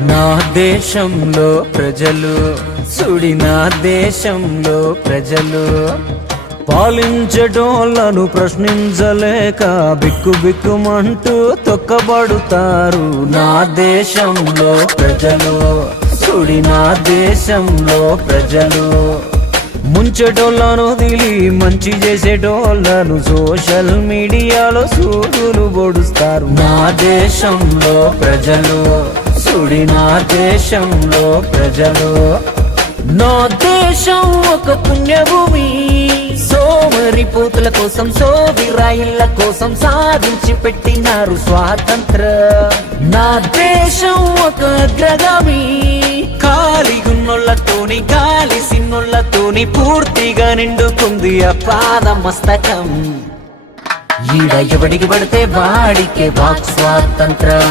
నా దేశంలో ప్రజలు సుడి నా దేశంలో ప్రజలు పాలించడోళ్లను ప్రశ్నించలేక బిక్కు బిక్కుమంటూ తొక్కబడుతారు. నా దేశంలో ప్రజలు సుడి నా దేశంలో ప్రజలు ముంచెటోళ్లను వదిలి మంచి చేసేటోళ్లను సోషల్ మీడియాలో సూదులు పొడుస్తారు. నా దేశంలో ప్రజలు సుడి నా దేశంలో ప్రజలు. నా దేశం ఒక పుణ్యభూమి, సోమరిపోతుల కోసం సోవిరాయిళ్ల కోసం సాధించి పెట్టినారు స్వాతంత్ర. నా దేశం ఒక అగ్రగామి, కాలిగున్నోళ్లతోని గాలి సిన్నోళ్లతోని పూర్తిగా నిండుకుంది ఆ పాద మస్తకం. ఈడ ఎవడికి పడితే వాడికే వాక్ స్వాతంత్రం.